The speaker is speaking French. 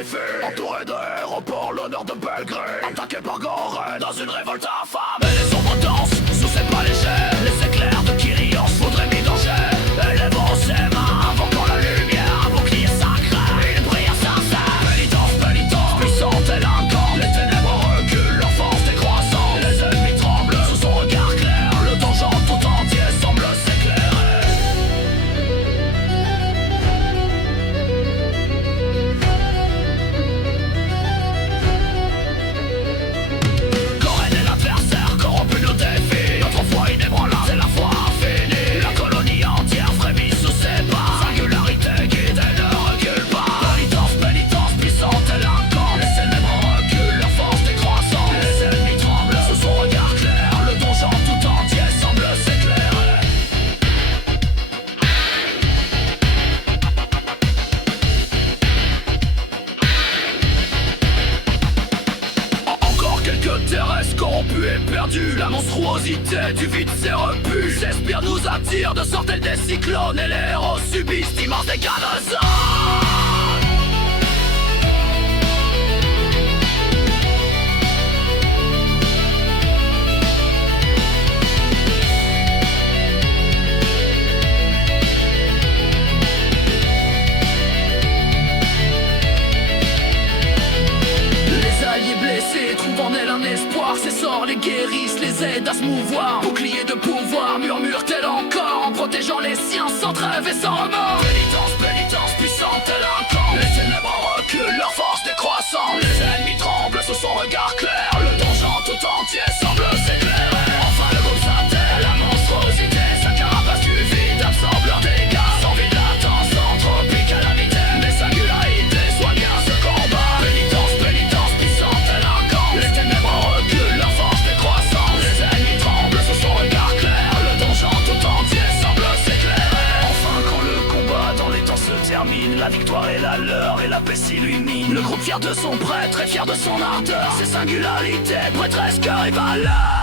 défi. Entouré d'aéroports, l'honneur de Belgrade, attaqué par Gorée dans une révolte infâme. Et les ombres dansent sous ses pas légers. Les éclairs de Kyrios voudraient m'y danger. Élèvant ses mains, invoquant la lumière, un bouclier sacré, une prière sincère. Pénitence, pénitence, puissante et l'incante. Les ténèbres reculent, leur force décroissant. Les ennemis tremblent sous son regard clair. Le donjon tout entier semble s'éclairer. Gorée est l'adversaire, corrompu nos défis. Notre foi inébranlable, c'est la foi infinie. La colonie entière frémit sous ses pas. Singularité guide et ne recule pas. Pénitence, pénitence, puissante et l'incante. Les ténèbres reculent, leur force décroissant. Les ennemis tremblent sous son regard clair. Le donjon tout entier semble s'éclairer. Encore quelques terrestres corrompus et perdus. La monstruosité du vide s'est repue. Ces spires nous attirent de sorte des cyclones. Et les héros subissent d'immenses dégâts de zone. Les alliés blessés trouvent en elle un espoir. Ses sorts les guérissent, les aident à se mouvoir. Bouclier de pouvoir, murmure-t-elle encore, en protégeant les siens sans trêve et sans remords. Pénitence, pénitence, puissante et l'incante. Les ténèbres reculent, leur force décroissant. Les ennemis tremblent sous son regard clair. Le donjon tout entier semble s'éclairer. Enfin le groupe s'attelle, la monstruosité. Sa carapace du vide absorbe leurs dégâts. Sans vie de latence, entropie, calamité. Les singularités soignent bien ce combat. Pénitence, pénitence, puissante et l'incante. Les ténèbres reculent, leur force décroissant. Les ennemis tremblent sous son regard clair. Le donjon tout entier semble s'éclairer. Enfin quand le combat dans les temps se termine, la victoire est la leur et la paix s'illumine. Le groupe fier de son prêtre et fier de son ardeur. Ses singularités, prêtresse, cœur et valeur.